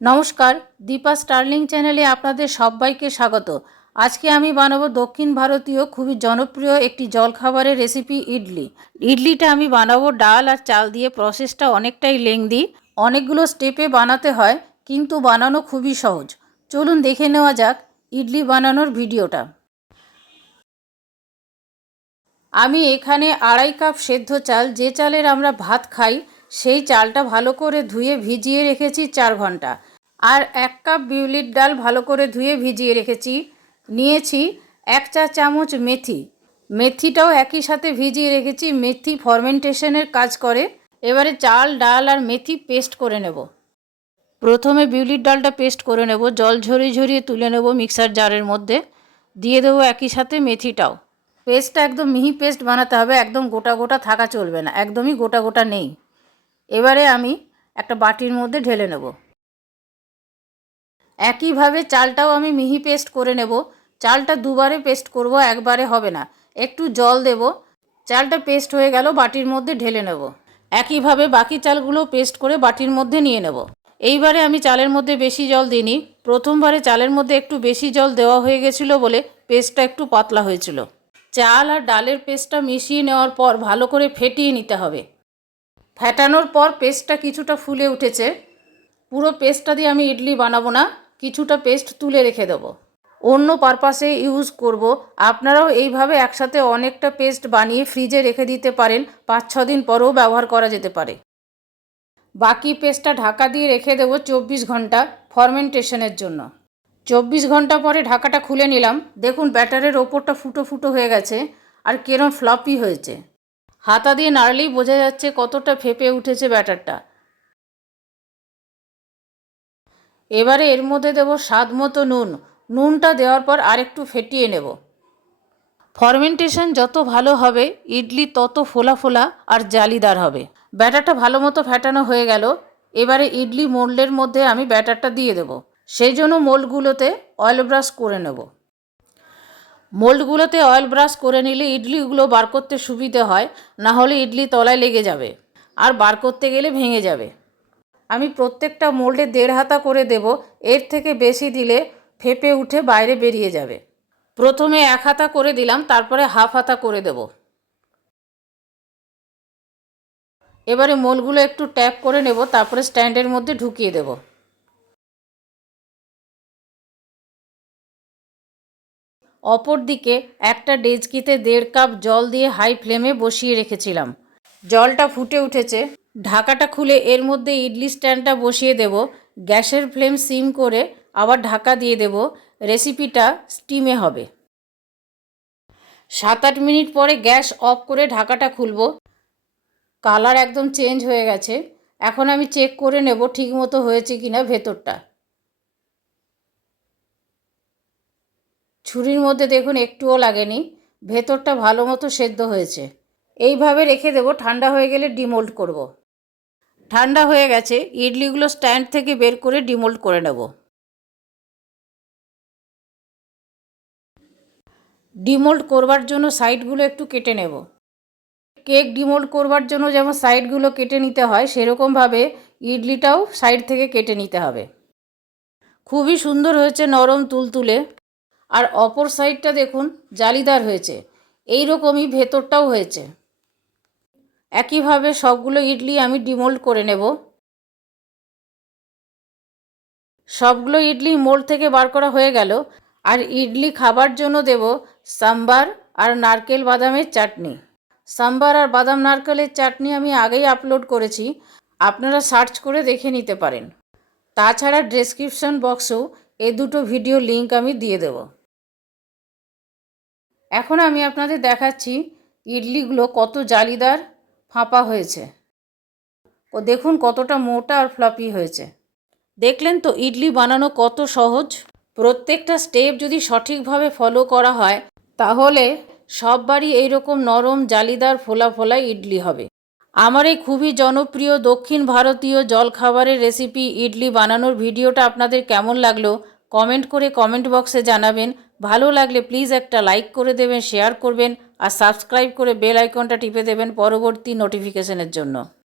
নমস্কার, দীপা স্টার্লিং চ্যানেলে আপনাদের সবাইকে স্বাগত। আজকে আমি বানাবো দক্ষিণ ভারতীয় খুবই জনপ্রিয় একটি জলখাবারের রেসিপি ইডলি। ইডলিটা আমি বানাবো ডাল আর চাল দিয়ে, প্রসেসটা অনেকটাই লেংদি, অনেকগুলো স্টেপে বানাতে হয়, কিন্তু বানানো খুবই সহজ। চলুন দেখে নেওয়া যাক ইডলি বানানোর ভিডিওটা। আমি এখানে আড়াই কাপ সেদ্ধ চাল, যে চালের আমরা ভাত খাই, সেই চালটা ভালো করে ধুয়ে ভিজিয়ে রেখেছি চার ঘণ্টা। আর এক কাপ বিউলির ডাল ভালো করে ধুয়ে ভিজিয়ে রেখেছি। নিয়েছি এক চা চামচ মেথি। মেথিটাও একই সাথে ভিজিয়ে রেখেছি। মেথি ফরমেন্টেশনের কাজ করে। এবারে চাল, ডাল আর মেথি পেস্ট করে নেব। প্রথমে বিউলির ডালটা পেস্ট করে নেব। জল ঝরিয়ে ঝরিয়ে তুলে নেব মিক্সার জারের মধ্যে। দিয়ে দেবো একই সাথে মেথিটাও। পেস্টটা একদম মিহি পেস্ট বানাতে হবে। একদম গোটা গোটা থাকা চলবে না। একদমই গোটা গোটা নেই। এবারে আমি একটা বাটির মধ্যে ঢেলে নেব। একইভাবে চালটাও আমি মিহি পেস্ট করে নেব। চালটা দুবারে পেস্ট করব, একবারে হবে না। একটু জল দেব। চালটা পেস্ট হয়ে গেল, বাটির মধ্যে ঢেলে নেব। একইভাবে বাকি চালগুলো পেস্ট করে বাটির মধ্যে নিয়ে নেব। এইবারে আমি চালের মধ্যে বেশি জল দিইনি। প্রথমবারে চালের মধ্যে একটু বেশি জল দেওয়া হয়ে গেছিল বলে পেস্টটা একটু পাতলা হয়েছিল। চাল আর ডালের পেস্টটা মিশিয়ে নেওয়ার পর ভালো করে ফেটিয়ে নিতে হবে। ফেটানোর পর পেস্টটা কিছুটা ফুলে উঠেছে। পুরো পেস্টটা দিয়ে আমি ইডলি বানাবো না। কিছুটা পেস্ট তুলে রেখে দেবো। অন্য পারপাসে ইউজ করব। আপনারাও এইভাবে একসাথে অনেকটা পেস্ট বানিয়ে ফ্রিজে রেখে দিতে পারেন। পাঁচ, ছ দিন পরেও ব্যবহার করা যেতে পারে। বাকি পেস্টটা ঢাকা দিয়ে রেখে দেবো চব্বিশ ঘণ্টা ফরমেন্টেশনের জন্য। চব্বিশ ঘণ্টা পরে ঢাকাটা খুলে নিলাম। দেখুন ব্যাটারের ওপরটা ফুটো ফুটো হয়ে গেছে আর কেরম ফ্লপি হয়েছে। হাতা দিয়ে নাড়লেই বোঝা যাচ্ছে কতটা ফেপে উঠেছে ব্যাটারটা। এবারে এর মধ্যে দেব স্বাদ মতো নুন। নুনটা দেওয়ার পর আরেকটু ফেটিয়ে নেব। ফরমেন্টেশন যত ভালো হবে, ইডলি তত ফোলা ফোলা আর জালিদার হবে। ব্যাটারটা ভালো মতো ফেটানো হয়ে গেল। এবারে ইডলি মোল্ডের মধ্যে আমি ব্যাটারটা দিয়ে দেব। সেই জন্য মোল্ডগুলোতে অয়েল ব্রাশ করে নেব। মোল্ডগুলোতে অয়েল ব্রাশ করে নিলে ইডলিগুলো বার করতে সুবিধে হয়, না হলে ইডলি তলায় লেগে যাবে। আর বার করতে গেলে ভেঙে যাবে। আমি প্রত্যেকটা মোল্ডে দেড় হাতা করে দেব, এর থেকে বেশি দিলে ফেপে উঠে বাইরে বেরিয়ে যাবে। প্রথমে এক হাতা করে দিলাম, তারপরে হাফ হাতা করে দেব। এবারে মোলগুলো একটু ট্যাপ করে নেব, তারপরে স্ট্যান্ডের মধ্যে ঢুকিয়ে দেব। অপর দিকে একটা ডেজকিতে দেড় কাপ জল দিয়ে হাই ফ্লেমে বসিয়ে রেখেছিলাম। জলটা ফুটে উঠেছে। ঢাকাটা খুলে এর মধ্যে ইডলি স্ট্যান্ডটা বসিয়ে দেব, গ্যাসের ফ্লেম সিম করে আবার ঢাকা দিয়ে দেব, রেসিপিটা স্টিমে হবে। সাত আট মিনিট পরে গ্যাস অফ করে ঢাকাটা খুলব। কালার একদম চেঞ্জ হয়ে গেছে। এখন আমি চেক করে নেব ঠিকমতো হয়েছে কি না ভেতরটা। ছুরির মধ্যে দেখুন একটুও লাগেনি। ভেতরটা ভালো মতো সেদ্ধ হয়েছে। এইভাবে রেখে দেবো, ঠান্ডা হয়ে গেলে ডিমোল্ড করব। ঠান্ডা হয়ে গেছে, ইডলিগুলো স্ট্যান্ড থেকে বের করে ডিমোল্ড করে নেব। ডিমোল্ড করবার জন্য সাইডগুলো একটু কেটে নেব। কেক ডিমোল্ড করবার জন্য যেমন সাইডগুলো কেটে নিতে হয়, সেরকমভাবে ইডলিটাও সাইড থেকে কেটে নিতে হবে। খুবই সুন্দর হয়েছে নরম তুলতুলে। আর অপর সাইডটা দেখুন, জালিদার হয়েছে। এই রকমই ভেতরটাও হয়েছে। একইভাবে সবগুলো ইডলি আমি ডিমোল্ড করে নেব। সবগুলো ইডলি মোল্ড থেকে বার করা হয়ে গেল। আর ইডলি খাবার জন্য দেব সাম্বার আর নারকেল বাদামের চাটনি। সাম্বার আর বাদাম নারকেলের চাটনি আমি আগেই আপলোড করেছি। আপনারা সার্চ করে দেখে নিতে পারেন। তাছাড়া ডেসক্রিপশন বক্সেও এ দুটো ভিডিও লিংক আমি দিয়ে দেব। এখন আমি আপনাদের দেখাচ্ছি ইডলিগুলো কত জালিদার ফাঁপা হয়েছে। ও দেখুন কতটা মোটা আর ফ্লাপি হয়েছে। দেখলেন তো ইডলি বানানো কত সহজ? প্রত্যেকটা স্টেপ যদি সঠিকভাবে ফলো করা হয়, তাহলে সব বাড়ি এইরকম নরম, জালিদার, ফোলা ফোলা ইডলি হবে। আমার এই খুবই জনপ্রিয় দক্ষিণ ভারতীয় জলখাবারের রেসিপি ইডলি বানানোর ভিডিওটা আপনাদের কেমন লাগল, কমেন্ট করে কমেন্ট বক্সে জানাবেন। ভালো লাগলে প্লিজ একটা লাইক করে দেবেন, শেয়ার করবেন। আর সাবস্ক্রাইব করে বেল আইকনটা টিপে দেবেন পরবর্তী নোটিফিকেশনের জন্য।